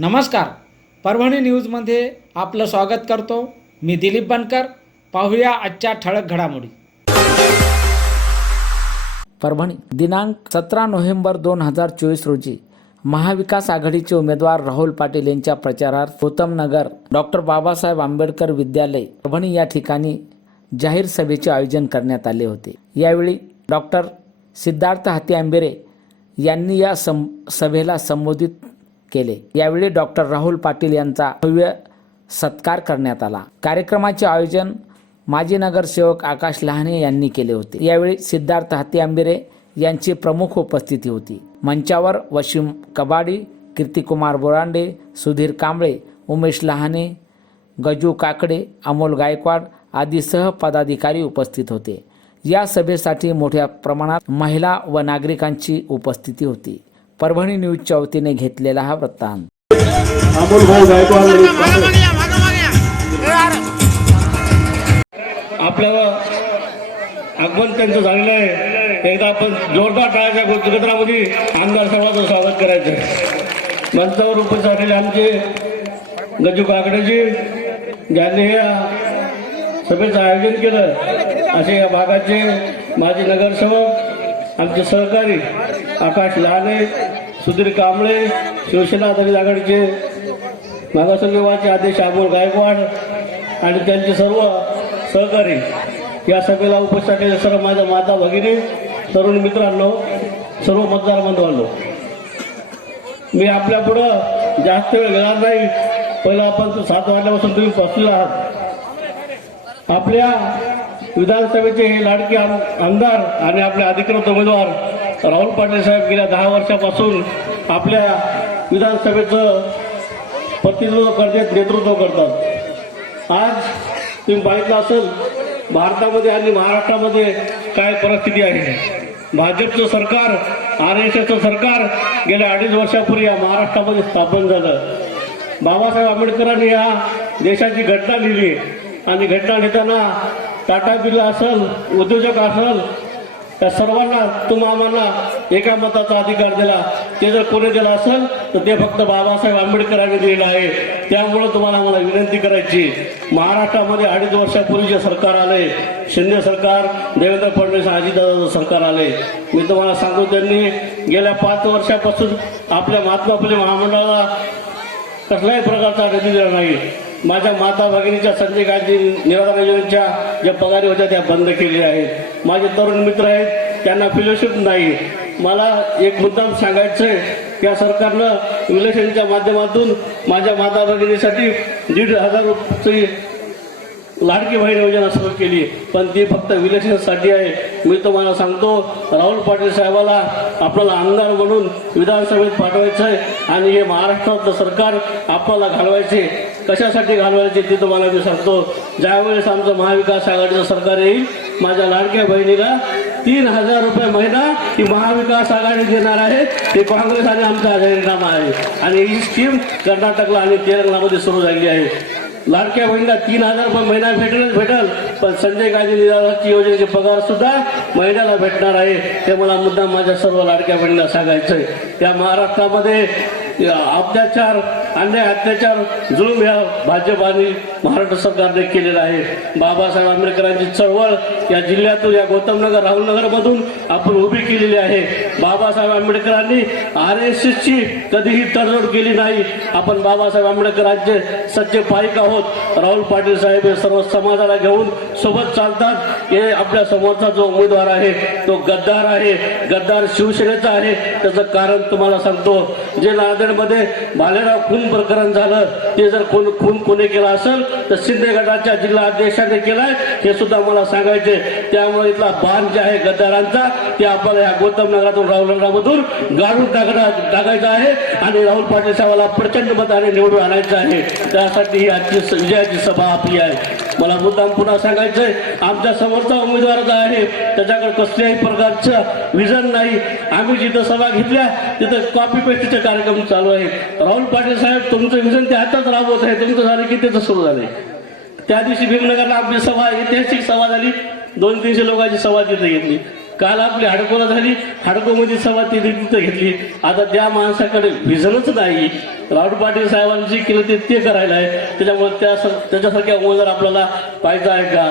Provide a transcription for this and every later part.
नमस्कार. परभणी न्यूजमध्ये आपलं स्वागत करतो. मी दिलीप बनकर. पाहूया आजच्या ठळक घडामोडी. परभणी दिनांक सतरा नोव्हेंबर दोन हजार चोवीस रोजी महाविकास आघाडीचे उमेदवार राहुल पाटील यांच्या प्रचारार्थ गौतम नगर डॉक्टर बाबासाहेब आंबेडकर विद्यालय परभणी या ठिकाणी जाहीर सभेचे आयोजन करण्यात आले होते. यावेळी डॉक्टर सिद्धार्थ हाती आंबेरे यांनी या सं सभेला संबोधित केले. यावेळी डॉक्टर राहुल पाटील यांचा भव्य सत्कार करण्यात आला. कार्यक्रमाचे आयोजन माजी नगरसेवक आकाश लहाने यांनी केले होते. यावेळी सिद्धार्थ हाती आंबिरे यांची प्रमुख उपस्थिती होती. मंचावर वशिम कबाडी कीर्तिकुमार बोरांडे सुधीर कांबळे उमेश लहाने गजू काकडे अमोल गायकवाड आदी सह पदाधिकारी उपस्थित होते. या सभेसाठी मोठ्या प्रमाणात महिला व नागरिकांची उपस्थिती होती. परभणी न्यूजच्या वतीने घेतलेला हा वृत्तांत. आपल्याला आगमन त्यांचं झालेलं आहे. एकदा आपण जोरदार टाळ्याच्या गुजरामध्ये आमदार सर्वांचं स्वागत करायचं. मंचावर उपस्थित आमचे गजू काकडेजी ज्यांनी या सभेचं आयोजन केलं. असे या भागाचे माजी नगरसेवक आमचे सहकारी आकाश लहाने सुधीर कांबळे शिवसेना दलित आघाडीचे मागासवर्गीय आदेश अध्यक्ष अमोल गायकवाड आणि त्यांचे सर्व सहकारी या सभेला उपस्थित असलेले सर्व माझ्या माता भगिनी तरुण मित्रांनो सर्व मतदार बांधवांनो मी आपल्या पुढं जास्त वेळ घेणार नाही. पहिला आपण सात वाजल्यापासून तुम्ही बसलेला आहात. आपल्या विधानसभेचे हे लाडके आम- आमदार आणि आपले अधिकृत उमेदवार राहुल पाटील साहेब गेल्या दहा वर्षापासून आपल्या विधानसभेचं प्रतिनिधित्व करतात नेतृत्व करतात. आज तुम्ही पाहिलं असेल भारतामध्ये आणि महाराष्ट्रामध्ये काय परिस्थिती आहे. भाजपचं सरकार आर एस एसचं सरकार गेल्या अडीच वर्षापूर्वी या महाराष्ट्रामध्ये स्थापन झालं. बाबासाहेब आंबेडकरांनी या देशाची घटना लिहिली. आणि घटना लिहिताना टाटा बिर्ला असेल उद्योजक असल त्या सर्वांना तुम्हा आम्हाला एका मताचा अधिकार दिला. ते जर कोणी दिला असेल तर ते फक्त बाबासाहेब आंबेडकरांनी दिलेलं आहे. त्यामुळे तुम्हाला मला विनंती करायची. महाराष्ट्रामध्ये अडीच वर्षापूर्वी जे सरकार आले. शिंदे सरकार देवेंद्र फडणवीस अजितदादाचं सरकार आले. मी तुम्हाला सांगतो त्यांनी गेल्या पाच वर्षापासून आपल्या महात्मा फुले महामंडळाला कसल्याही प्रकारचा निधी दिला नाही. माझ्या माता भगिनीच्या संजय गांधी निराधार योजनेच्या ज्या पगारी होत्या त्या बंद केलेल्या आहेत. माझे तरुण मित्र आहेत त्यांना फेलोशिप नाही. मला एक मुद्दाम सांगायचं आहे या सरकारनं विलेशनच्या माध्यमातून माझ्या माता भगिनीसाठी दीड हजार रुपये लाडकी बहीण योजना सुरू केली. पण ती फक्त विलेशनसाठी आहे. मी तुम्हाला सांगतो राहुल पाटील साहेबाला आपल्याला आमदार म्हणून विधानसभेत पाठवायचं आहे आणि हे महाराष्ट्रातलं सरकार आपल्याला घालवायचे. कशासाठी घालवायचे ते तुम्हाला मी सांगतो. ज्यावेळेस आमचं महाविकास आघाडीचं सरकार येईल माझ्या लाडक्या बहिणीला तीन हजार रुपये महिना ही महाविकास आघाडी देणार आहे. ते काँग्रेस आणि आमचा जाहीरनामा आहे. आणि ही स्कीम कर्नाटकला आणि तेलंगणामध्ये सुरू झाली आहे. लाडक्या बहिणीला तीन हजार रुपये महिना भेटेलच भेटल. पण संजय गांधी निराधारची योजनेचे पगार सुद्धा महिन्याला भेटणार आहे. ते मला मुद्दा माझ्या सर्व लाडक्या बहिणीला सांगायचं आहे या महाराष्ट्रामध्ये अत्याचार अन्याय अत्याचार जुलूम या भाजप आणि महाराष्ट्र सरकारने केलेला आहे. बाबासाहेब आंबेडकरांची चळवळ या जिल्ह्यातून या गौतमनगर राहुलनगरमधून आपण उभी केलेली आहे. बाबासाहेब आंबेडकरांनी आर एस एसची कधीही तडजोड केली नाही. आपण बाबासाहेब आंबेडकरांचे सच्चे पाईक आहोत. राहुल पाटील साहेब हे सर्व समाजाला घेऊन सोबत चालतात. हे आपल्या समोरचा जो उमेदवार आहे तो गद्दार आहे. गद्दार शिवसेनेचा आहे. त्याचं कारण तुम्हाला सांगतो. जे नांदेडमध्ये भालेराव खून प्रकरण झालं ते जर कोण खून कोणी केला असेल तर शिंदे गटाच्या जिल्हा अध्यक्षाने केलाय. हे सुद्धा मला सांगायचे त्यामुळे इथला बाण जे आहे गद्दारांचा ते आपल्याला या गौतम नगरातून राहुल नगरामधून गाडून टाकणार टाकायचा आहे. आणि राहुल पाटील साहेबाला प्रचंड मताने निवडून आणायचं आहे. त्यासाठी ही आजची विजयाची सभा आपली आहे. मला मुद्दाम पुन्हा सांगायचंय आमच्या समोरचा उमेदवार जो आहे त्याच्याकडे कसल्याही प्रकारचं विजन नाही. आम्ही जिथं सभा घेतल्या तिथं कॉपी पेस्टचे कार्यक्रम चालू आहे. राहुल पाटील साहेब तुमचं विजन ते आताच राबवत आहे. तुमचं झालं की त्याचं सुरू झालंय. त्या दिवशी भीमनगरला आपली सभा ऐतिहासिक सभा झाली. दोन तीनशे लोकांची सभा तिथे घेतली. काल आपली हडकोला झाली हडकोमध्ये सभा तिथे तिथं घेतली. आता त्या माणसाकडे व्हिजनच नाही. राहुल पाटील साहेबांनी जे केलं ते ते करायला आहे. त्याच्यामुळे त्या त्याच्यासारख्या उमेदवार आपल्याला पाहिजे आहे का?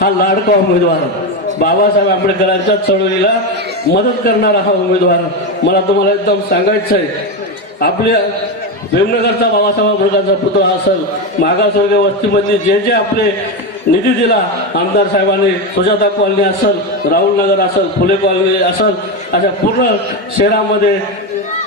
हा लाडका उमेदवार. बाबासाहेब आंबेडकरांच्या चळवळीला मदत करणारा हा उमेदवार. मला तुम्हाला एकदम सांगायचं आहे. आपल्या भीमनगरचा बाबासाहेब आंबेडकरांचा पुतळा असेल मागासवर्गीय वस्तीमधले जे जे आपले निधी दिला. आमदार साहेबांनी सुजाता कॉलनी असेल राहुल नगर असेल फुले कॉलनी असेल अशा पूर्ण शहरामध्ये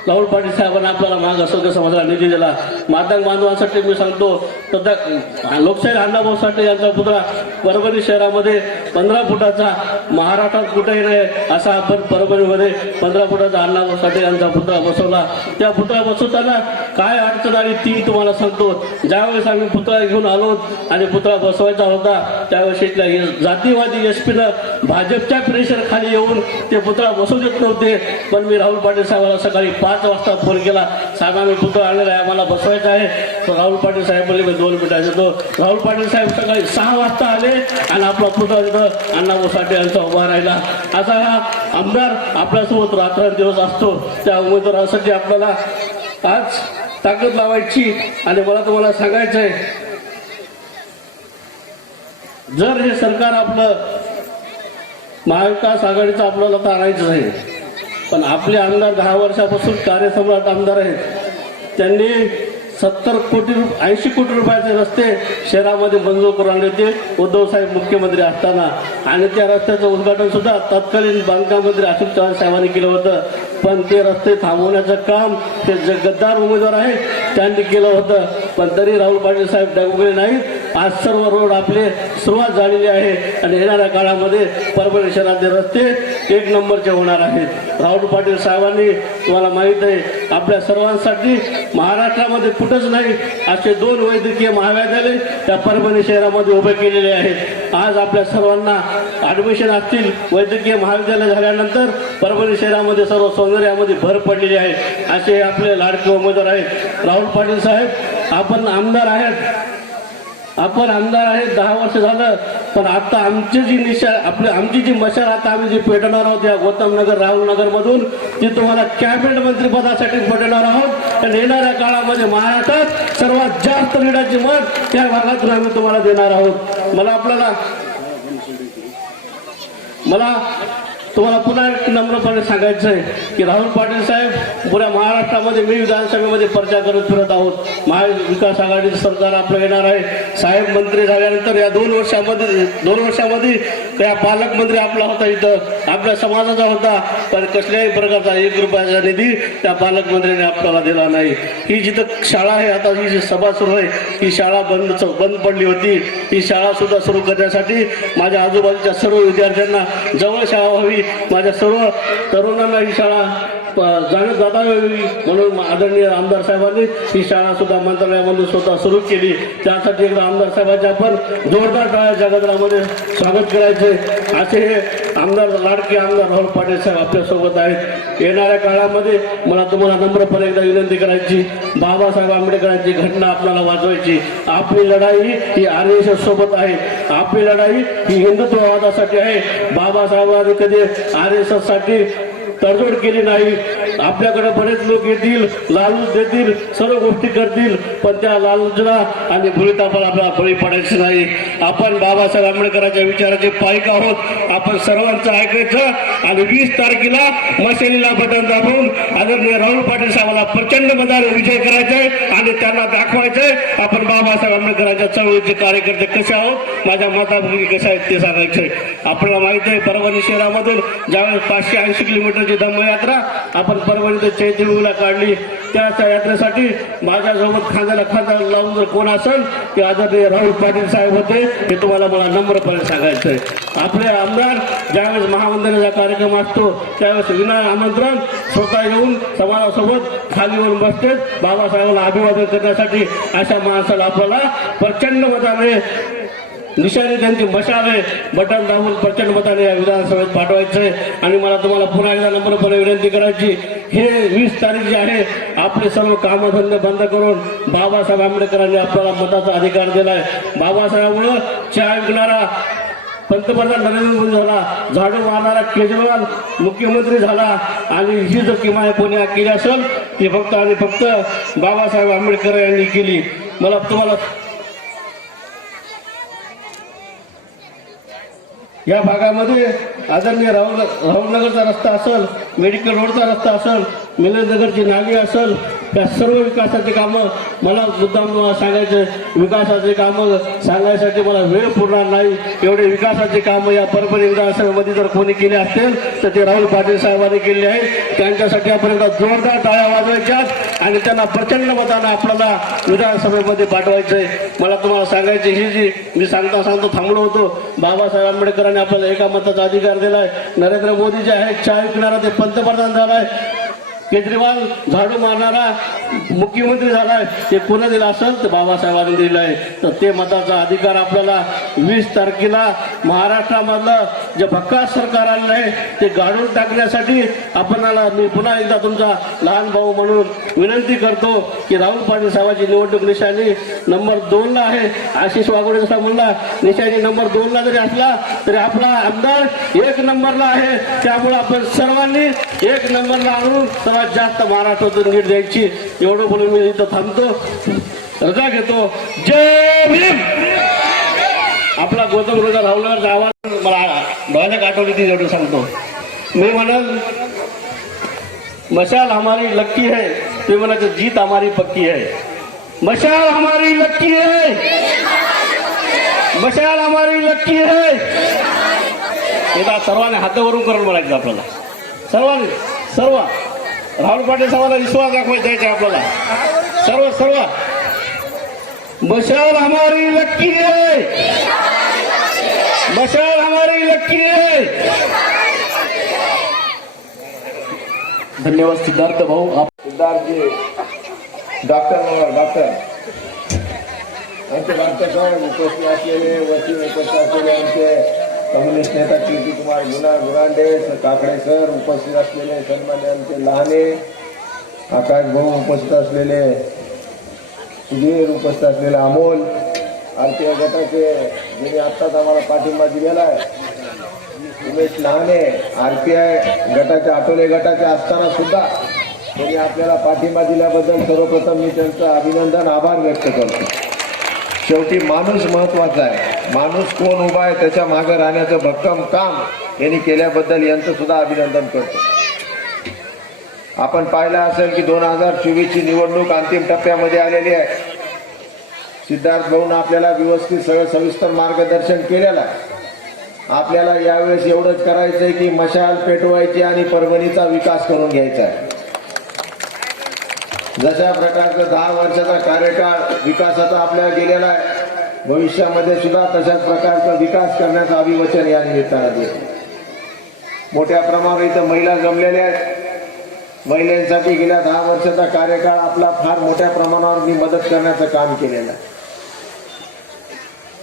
राहुल पाटील साहेबांना आपल्याला माग मागासवर्गीय समाजाला निधी दिला. माध्यम बांधवांसाठी मी सांगतो सध्या लोकशाही अण्णाभाऊसाठी यांचा पुतळा परभणी शहरामध्ये पंधरा फुटाचा महाराष्ट्रात कुठेही नाही असा आपण परभणीमध्ये पंधरा फुटाचा अण्णाभाऊसाठी यांचा पुतळा बसवला. त्या पुतळा बसवताना काय अडचण आली ती तुम्हाला सांगतो. ज्यावेळेस आम्ही पुतळा घेऊन आलो आणि पुतळा बसवायचा होता त्यावेळेस इथल्या जातीवादी एस पीनं भाजपच्या प्रेशर खाली येऊन ते पुतळा बसवू देत नव्हते. पण मी राहुल पाटील साहेबांना सकाळी पाच वाजता फोन केला. साहेब आम्ही पुतळा आणलेला आहे? आम्हाला बसवायचा आहे. तर राहुल पाटील साहेब म्हणले मी दोन मिनिटाचे तो राहुल पाटील साहेब सकाळी सहा वाजता आले आणि आपला पुतळा तिथं अण्णाभाऊ साठे यांचा उभा राहिला. असा हा आमदार आपल्यासोबत रात्रंदिवस असतो. त्या उमेदवारासाठी आपल्याला आज ताकद लावायची आणि मला तुम्हाला सांगायचं आहे जर हे सरकार आपलं महाविकास आघाडीचं आपल्याला तर आणायचं आहे पण आपले आमदार दहा वर्षापासून कार्यसम्राट आमदार आहेत. त्यांनी सत्तर कोटी ऐंशी कोटी रुपयाचे रस्ते शहरामध्ये मंजूर करून आणले होते. उद्धव साहेब मुख्यमंत्री असताना. आणि त्या रस्त्याचं उद्घाटन सुद्धा तत्कालीन बांधकाम मंत्री अशोक चव्हाण साहेबांनी केलं होतं. पण ते रस्ते थांबवण्याचं काम ते जे गद्दार उमेदवार आहेत. त्यांनी केलं होतं. पण तरी राहुल पाटील साहेब डगुगले नाहीत. आज सर्व रोड आपले सुरुवात झालेली आहे आणि येणाऱ्या काळामध्ये परभणी शहरातले रस्ते एक नंबरचे होणार आहेत. राहुल पाटील साहेबांनी तुम्हाला माहीत आहे आपल्या सर्वांसाठी महाराष्ट्रामध्ये कुठंच नाही असे दोन वैद्यकीय महाविद्यालय त्या परभणी शहरामध्ये उभे केलेले आहेत. आज आपल्या सर्वांना ॲडमिशन असतील वैद्यकीय महाविद्यालय झाल्यानंतर परभणी शहरामध्ये सर्व सौंदर्यामध्ये भर पडलेली आहे. असे आपले लाडके उमेदवार आहेत. राहुल पाटील साहेब आपण आमदार आहेत. आपण आमदार आहे दहा वर्ष झालं पण आता आमची जी निशा आपली आमची जी मशाल आता आम्ही जी पेटवणार आहोत या गौतम नगर राहुल नगर मधून ती तुम्हाला कॅबिनेट मंत्री पदासाठी पेटवणार आहोत. आणि येणाऱ्या काळामध्ये महाराष्ट्रात सर्वात जास्त लिडाची मत त्या भागातून आम्ही तुम्हाला देणार आहोत. मला आपल्याला मला तुम्हाला पुन्हा एक नम्रपणे सांगायचं आहे की राहुल पाटील साहेब पुऱ्या महाराष्ट्रामध्ये मी विधानसभेमध्ये प्रचार करत फिरत आहोत. महाविकास आघाडीचं सरकार आपलं येणार आहे. साहेब मंत्री झाल्यानंतर या दोन वर्षामध्ये दोन वर्षामध्ये त्या पालकमंत्री आपला होता इथं. आपल्या समाजाचा होता. पण कसल्याही प्रकारचा एक रुपयाचा निधी त्या पालकमंत्र्यांनी आपल्याला दिला नाही. ही जिथं शाळा आहे आता ही जी सभा सुरू आहे ही शाळा बंद बंद पडली होती. ही शाळा सुद्धा सुरू करण्यासाठी माझ्या आजूबाजूच्या सर्व विद्यार्थ्यांना जवळ शाळा व्हावी. माझ्या सर्व तरुणांना ही शाळा जाण्यात जाता यावी म्हणून आदरणीय आमदार साहेबांनी ही शाळा सुद्धा मंत्रालयामधून स्वतः सुरू केली. त्यासाठी एकदा आमदार साहेबांचे आपण जोरदार टाळ्याच्या गजरामध्ये स्वागत करायचे. असे हे आमदार लाडके आमदार राहुल पाटील साहेब आपल्यासोबत आहेत. येणाऱ्या काळामध्ये मला तुम्हाला नम्रपणे एकदा विनंती करायची. बाबासाहेब आंबेडकरांची घटना आपल्याला वाजवायची. आपली लढाई ही आर एस एस सोबत आहे. आपली लढाई ही हिंदुत्ववादासाठी आहे. बाबासाहेबांनी कधी आर एस एससाठी तडजोड केली नाही. आपल्याकडे बरेच लोक येतील लालूच देतील सर्व गोष्टी करतील पण त्या लालूजला आणि भूलितापाला आपल्याला बळी पडायचं नाही. आपण बाबासाहेब आंबेडकरांच्या विचाराचे पाईक आहोत. आपण सर्वांचं ऐकायचं आणि वीस तारखेला मसेलीला बटन दाबून आदरणीय राहुल पाटील साहेबांना प्रचंड मताने विजय करायचा आहे आणि त्यांना दाखवायचंय. आपण बाबासाहेब आंबेडकरांच्या चळवळीचे कार्यकर्ते कसे आहोत? माझ्या मताभूमी कसे आहेत ते सांगायचे. आपल्याला माहिती आहे परभणी शहरामधून ज्यावेळेस पाचशे ऐंशी किलोमीटरची धम्मयात्रा आपण परभणी ते चैत्यभूमीला काढली. त्या यात्रेसाठी माझ्यासोबत खांद्याला खांदा लावून जर कोण असेल ते आदरणीय राहुल पाटील साहेब होते हे तुम्हाला मला नम्रपणे सांगायचं आहे. आपले आमदार ज्यावेळेस महावंदनेचा कार्यक्रम असतो त्यावेळेस विना आमंत्रण स्वतः येऊन समाजासोबत खालीवरून बसते. बाबासाहेबांना अभिवादन करण्यासाठी अशा माणसाला आपल्याला प्रचंड मताने निशाने त्यांची मशाल आहे. बटन दाबून प्रचंड मताने या विधानसभेत पाठवायचं आहे. आणि मला तुम्हाला पुन्हा एकदा नम्रपणे विनंती करायची हे वीस तारीख जे आहे आपले सर्व कामधंदे बंद करून बाबासाहेब आंबेडकरांनी आपल्याला मताचा अधिकार दिलाय. बाबासाहेबामुळं चहा विकणारा पंतप्रधान नरेंद्र मोदी झाला झाडू मारणारा केजरीवाल मुख्यमंत्री झाला आणि ही जो किमान पुण्या केली असेल ती फक्त आणि फक्त बाबासाहेब आंबेडकर यांनी केली. मला तुम्हाला या भागामध्ये आदरणीय राहुल राहुलनगरचा रस्ता असेल मेडिकल रोडचा रस्ता असेल मिलनगरची नाली असेल त्या सर्व विकासाची कामं मला मुद्दाम सांगायचं विकासाची कामं सांगायसाठी मला वेळ पुरणार नाही. एवढे विकासाची कामं या परभणी विधानसभेमध्ये जर कोणी केले असतील तर ते राहुल पाटील साहेबांनी केले आहेत. त्यांच्यासाठी आपण एकदा जोरदार टाळ्या वाजवायच्या आणि त्यांना प्रचंड मतानं आपल्याला विधानसभेमध्ये पाठवायचंय. मला तुम्हाला सांगायची ही जी मी सांगता सांगतो थांबलो होतो बाबासाहेब आंबेडकरांनी आपल्याला एका मताचा अधिकार दिलाय. नरेंद्र मोदी जे आहेत चहा विकणारा ते पंतप्रधान झालाय. केजरीवाल झाडू मारणारा मुख्यमंत्री झालाय ते पुन्हा दिला असेल तर बाबासाहेबांनी दिलाय तर ते मताचा अधिकार आपल्याला वीस तारखेला महाराष्ट्रामधलं जे भक्का सरकार आलेलं आहे ते गाडून टाकण्यासाठी आपणाला मी पुन्हा एकदा तुमचा लहान भाऊ म्हणून विनंती करतो की राहुल पाटील साहेबांची निवडणूक निशाणी नंबर दोनला आहे. आशिष वाघोडे जसा म्हणला निशाणी नंबर दोनला जरी असला तरी आपला आमदार एक नंबरला आहे. त्यामुळे आपण सर्वांनी एक नंबरला आणून सर्वात जास्त महाराष्ट्रातून नीट द्यायची एवढं बोलून मी इथं थांबतो रजा घेतो. जय भीम! आपला गौतम रोजा राहुलनगरचा आवाज मला डोळ्यात आठवली ती एवढं सांगतो. मी म्हणाल मशाल हमारी लक्की है. ते म्हणायचं जीत हमारी पक्की है. मशाल हमारी लक्की है. मशाल हमारी लक्की है. एकदा सर्वांनी हातावरून करून बोलायचं आपल्याला. सर्वांनी सर्व. राहुल पाटील साहेबांना विश्वास दाखवायचा आहे आपल्याला. सर्व सर्व. मशाल हमारी लक्की है. मशाल हमारी लक्की है. धन्यवाद सिद्धार्थ भाऊ. आप सिद्धार्थजी डॉक्टर डॉक्टर आमचे डॉक्टर साहेब उपस्थित असलेले वकील उपस्थित असलेले आमचे कम्युनिस्ट नेता कीर्ती कुमार गुना गुरांडे काकडे सर उपस्थित असलेले सन्मान्य आमचे लहाने आकाश भाऊ उपस्थित असलेले सुधीर उपस्थित असलेले अमोल आरतीय गटाचे ज्यांनी आत्ताच आम्हाला पाठिंबा दिलेला आहे. उमेश लहाने आरपीआय गटाच्या आठवले गटाचे असताना सुद्धा त्यांनी आपल्याला पाठिंबा दिल्याबद्दल सर्वप्रथम मी त्यांचं अभिनंदन आभार व्यक्त करतो. शेवटी माणूस महत्त्वाचा आहे. माणूस कोण उभा आहे त्याच्यामागे राहण्याचं भक्कम काम यांनी केल्याबद्दल यांचं सुद्धा अभिनंदन करतो. आपण पाहिलं असेल की दोन हजार चोवीसची निवडणूक अंतिम टप्प्यामध्ये आलेली आहे. सिद्धार्थ भाऊन आपल्याला व्यवस्थित सगळं सविस्तर मार्गदर्शन केलेलं आहे. आपल्याला यावेळेस एवढंच करायचंय की मशाल पेटवायची आणि परभणीचा विकास करून घ्यायचा आहे. जशा प्रकारचा दहा वर्षाचा कार्यकाळ विकासाचा आपल्याला गेलेला आहे भविष्यामध्ये सुद्धा तशाच प्रकारचा विकास करण्याचं अभिवचन या निमित्तानं देतो मोठ्या प्रमाणावर इथं महिला जमलेल्या आहेत. महिलांसाठी गेल्या दहा वर्षाचा कार्यकाळ आपला फार मोठ्या प्रमाणावर मी मदत करण्याचं काम केलेलं आहे.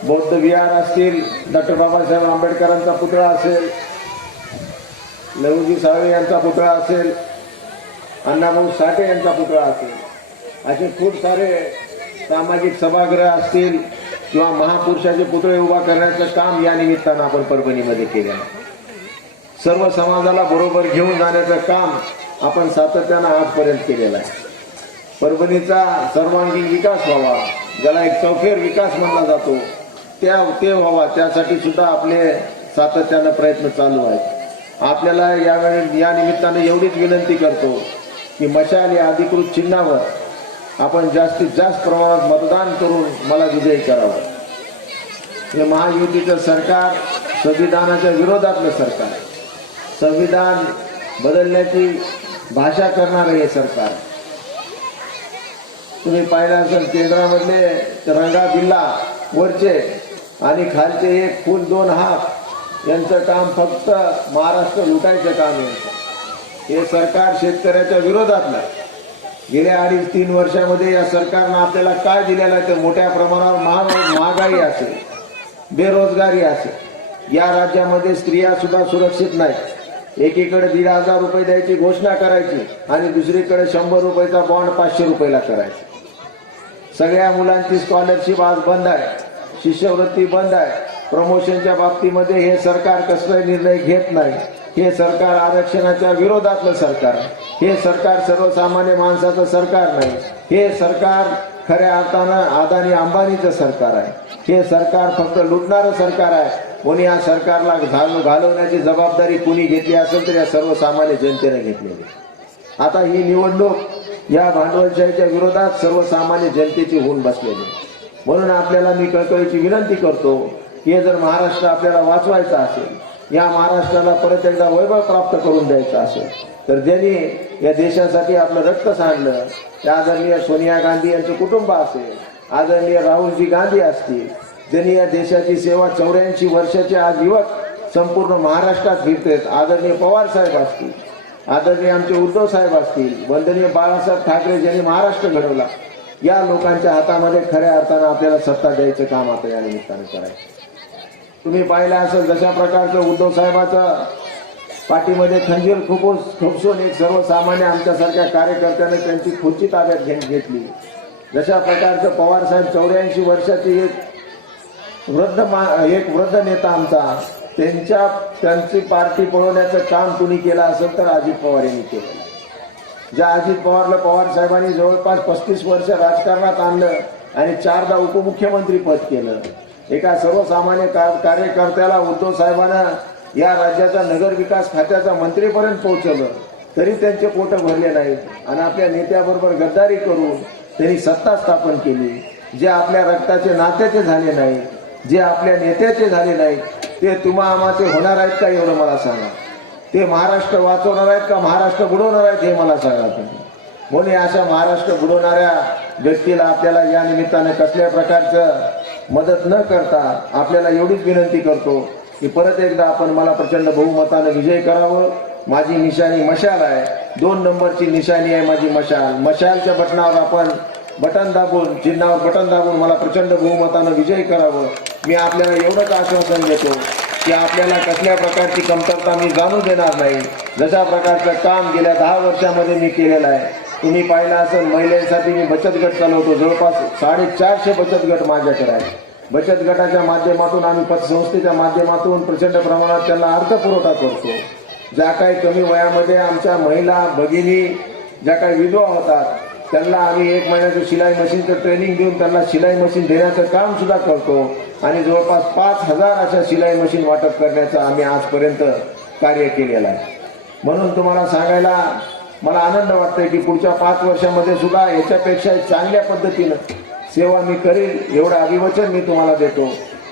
बौद्ध विहार असतील डॉक्टर बाबासाहेब आंबेडकरांचा पुतळा असेल लहुजी साळवे यांचा पुतळा असेल अण्णाभाऊ साठे यांचा पुतळा असेल असे खूप सारे सामाजिक सभागृह असतील किंवा महापुरुषाचे पुतळे उभा करण्याचं काम या निमित्तानं आपण परभणीमध्ये केलं आहे. सर्व समाजाला बरोबर घेऊन जाण्याचं काम आपण सातत्यानं आजपर्यंत केलेलं आहे. परभणीचा सर्वांगीण विकास व्हावा ज्याला एक चौफेर विकास म्हणला जातो त्या ते व्हावा त्यासाठी सुद्धा आपले सातत्यानं प्रयत्न चालू आहेत. आपल्याला यावेळी या निमित्तानं एवढीच विनंती करतो की मशाल या अधिकृत चिन्हावर आपण जास्तीत जास्त प्रमाणात मतदान करून मला विजयी करावं. हे महायुतीचं सरकार संविधानाच्या विरोधातलं सरकार. संविधान बदलण्याची भाषा करणारं हे सरकार. तुम्ही पाहिलं असेल केंद्रामधले रंगा बिल्ला वरचे आणि खालचे एक फूल दोन हात यांचं काम फक्त महाराष्ट्र लुटायचं काम आहे. हे सरकार शेतकऱ्याच्या विरोधातलं आहे. गेल्या अडीच तीन वर्षामध्ये या सरकारनं आपल्याला काय दिलेलं आहे तर मोठ्या प्रमाणावर महाग महागाई असेल बेरोजगारी असेल. या राज्यामध्ये स्त्रिया सुद्धा सुरक्षित नाहीत. एकीकडे दीड हजार रुपये द्यायची घोषणा करायची आणि दुसरीकडे शंभर रुपयाचा बॉन्ड पाचशे रुपयाला करायचा. सगळ्या मुलांची स्कॉलरशिप आज बंद आहे. शिष्यवृत्ती बंद आहे. प्रमोशनच्या बाबतीमध्ये हे सरकार कसलाही निर्णय घेत नाही. हे सरकार आरक्षणाच्या विरोधातलं सरकार. हे सरकार सर्वसामान्य माणसाचं सरकार नाही. हे सरकार खऱ्या अर्थानं अदानी अंबानीचं सरकार आहे. हे सरकार फक्त लुटणारं सरकार आहे. कोणी या सरकारला घाल घालवण्याची जबाबदारी कुणी घेतली असेल तर या सर्वसामान्य जनतेने घेतलेली आता ही निवडणूक या भांडवलशाहीच्या विरोधात सर्वसामान्य जनतेची होऊन बसलेली म्हणून आपल्याला मी कळकळीची विनंती करतो की हे जर महाराष्ट्र आपल्याला वाचवायचा असेल या महाराष्ट्राला परत एकदा वैभव प्राप्त करून द्यायचं असेल तर ज्यांनी या देशासाठी आपलं रक्त सांडलं त्या आदरणीय सोनिया गांधी यांचं कुटुंब असेल आदरणीय राहुलजी गांधी असतील ज्यांनी या देशाची सेवा चौऱ्याऐंशी वर्षाचे आज युवक संपूर्ण महाराष्ट्रात फिरतेत आदरणीय पवार साहेब असतील आदरणीय आमचे उद्धव साहेब असतील वंदनीय बाळासाहेब ठाकरे ज्यांनी महाराष्ट्र घडवला या लोकांच्या हातामध्ये खऱ्या अर्थानं आपल्याला सत्ता द्यायचं काम आता या निमित्ताने करायचं. तुम्ही पाहिलं असेल जशा प्रकारचं उद्धव साहेबाचं पाठीमध्ये खंजीर खुपून खुपसून एक सर्वसामान्य आमच्यासारख्या कार्यकर्त्याने त्यांची खुर्ची ताब्यात घेत घेतली. जशा प्रकारचं पवारसाहेब चौऱ्याऐंशी वर्षाची एक वृद्ध मा एक वृद्ध नेता आमचा त्यांच्या त्यांची पार्टी पळवण्याचं काम कुणी केलं असेल तर अजित पवार यांनी केलं. ज्या अजित पवारला पवार साहेबांनी जवळपास पस्तीस वर्ष राजकारणात आणलं आणि चारदा उपमुख्यमंत्री पद केलं. एका सर्वसामान्य कार्यकर्त्याला उद्धव साहेबांना या राज्याचा नगर विकास खात्याचा मंत्रीपर्यंत पोहोचवलं. तरी त्यांचे पोट भरले नाहीत. आणि आपल्या नेत्याबरोबर गद्दारी करून त्यांनी सत्ता स्थापन केली. जे आपल्या रक्ताचे नात्याचे झाले नाही जे आपल्या नेत्याचे झाले नाहीत ते तुम्हा आमाचे होणार आहेत का एवढं मला सांगा. ते महाराष्ट्र वाचवणार आहेत का महाराष्ट्र बुडवणार आहेत हे मला सांगा तुम्ही. म्हणून अशा महाराष्ट्र बुडवणाऱ्या व्यक्तीला आपल्याला या निमित्तानं कसल्या प्रकारचं मदत न करता आपल्याला एवढीच विनंती करतो की परत एकदा आपण मला प्रचंड बहुमतानं विजय करावं. माझी निशाणी मशाल आहे. दोन नंबरची निशाणी आहे माझी मशाल. मशालच्या बटनावर आपण बटन दाबून चिन्हावर बटन दाबून मला प्रचंड बहुमतानं विजय करावं. मी आपल्याला एवढंच आश्वासन देतो की आपल्याला कसल्या प्रकारची कमतरता मी जाणू देणार नाही. जशा प्रकारचं काम गेल्या दहा वर्षामध्ये मी केलेलं आहे. तुम्ही पाहिलं असेल महिलांसाठी मी बचत गट चालवतो. जवळपास साडेचारशे बचत गट माझ्याकडे आहे बचत गटाच्या माध्यमातून आम्ही पतसंस्थेच्या माध्यमातून प्रचंड प्रमाणात त्यांना अर्थपुरवठा करतो. ज्या काही कमी वयामध्ये आमच्या महिला भगिनी ज्या काही विधवा होतात त्यांना आम्ही एक महिन्याचं शिलाई मशीनचं ट्रेनिंग देऊन त्यांना शिलाई मशीन देण्याचं काम सुद्धा करतो. आणि जवळपास पाच हजार अशा शिलाई मशीन वाटप करण्याचं आम्ही आजपर्यंत कार्य केलेलं आहे. म्हणून तुम्हाला सांगायला मला आनंद वाटतोय की पुढच्या पाच वर्षामध्ये सुद्धा याच्यापेक्षा चांगल्या पद्धतीनं सेवा मी करेल एवढं अभिवचन मी तुम्हाला देतो.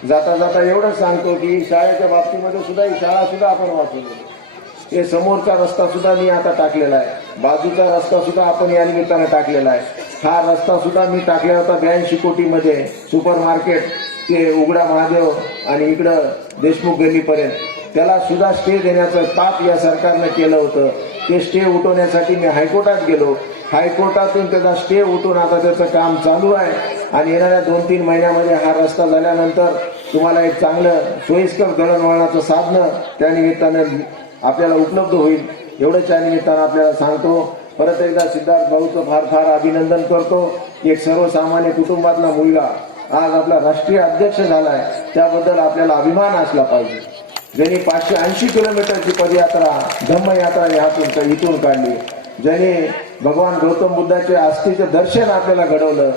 जाता जाता एवढंच सांगतो की शाळेच्या बाबतीमध्ये सुद्धा ही शाळा सुद्धा आपण वाचवली. हे समोरचा रस्ता सुद्धा मी आता टाकलेला आहे. बाजूचा रस्ता सुद्धा आपण या निमित्तानं टाकलेला आहे. हा रस्ता सुद्धा मी टाकला होता ब्याऐंशी कोटीमध्ये सुपर मार्केट ते उघडा महादेव आणि इकडं देशमुख गल्लीपर्यंत. त्याला सुद्धा स्टे देण्याचं पाप या सरकारनं केलं होतं. ते स्टे उठवण्यासाठी मी हायकोर्टात गेलो. हायकोर्टातून त्याचा स्टे उठून आता त्याचं काम चालू आहे. आणि येणाऱ्या दोन तीन महिन्यामध्ये हा रस्ता झाल्यानंतर तुम्हाला एक चांगलं सोयीस्कर दळणवळणाचं साधनं त्या निमित्तानं आपल्याला उपलब्ध होईल. एवढंच त्या निमित्तानं आपल्याला सांगतो. परत एकदा सिद्धार्थ भाऊचं फार फार अभिनंदन करतो. एक सर्वसामान्य कुटुंबातला मुलगा आज आपला राष्ट्रीय अध्यक्ष झाला आहे त्याबद्दल आपल्याला अभिमान असला पाहिजे. ज्यांनी पाचशे ऐंशी किलोमीटरची पदयात्रा धम्मयात्रा यातून इथून काढली ज्यांनी भगवान गौतम बुद्धाचे अस्थीचं दर्शन आपल्याला घडवलं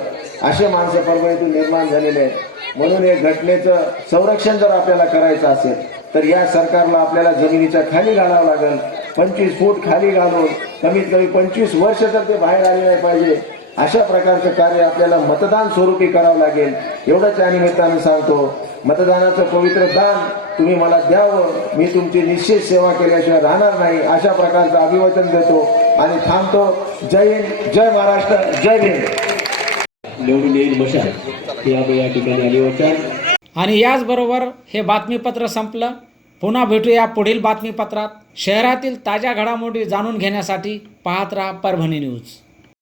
असे माणसं परभणीतून निर्माण झालेले आहेत. म्हणून या घटनेचं संरक्षण जर आपल्याला करायचं असेल तर या सरकारला आपल्याला जमिनीच्या खाली घालावं लागेल. पंचवीस फूट खाली घालून कमीत कमी पंचवीस वर्ष तर ते बाहेर आले नाही पाहिजे. अशा प्रकारचं कार्य आपल्याला मतदान स्वरूपी करावं लागेल. एवढंच या निमित्तानं सांगतो मतदानाचं पवित्र दान तुम्ही मला द्यावं. मी तुमची निश्चित सेवा केल्याशिवाय राहणार नाही. अशा प्रकारचं अभिवचन देतो आणि थांबतो. जय हिंद जय महाराष्ट्र जय हिंद. निवडून येईल मशाल. आम्ही या ठिकाणी अभिवचन आणि याचबरोबर हे बातमीपत्र संपलं. पुन्हा भेटूया पुढील बातमीपत्रात. शहरातील ताज्या घडामोडी जाणून घेण्यासाठी पाहत राहा परभणी न्यूज.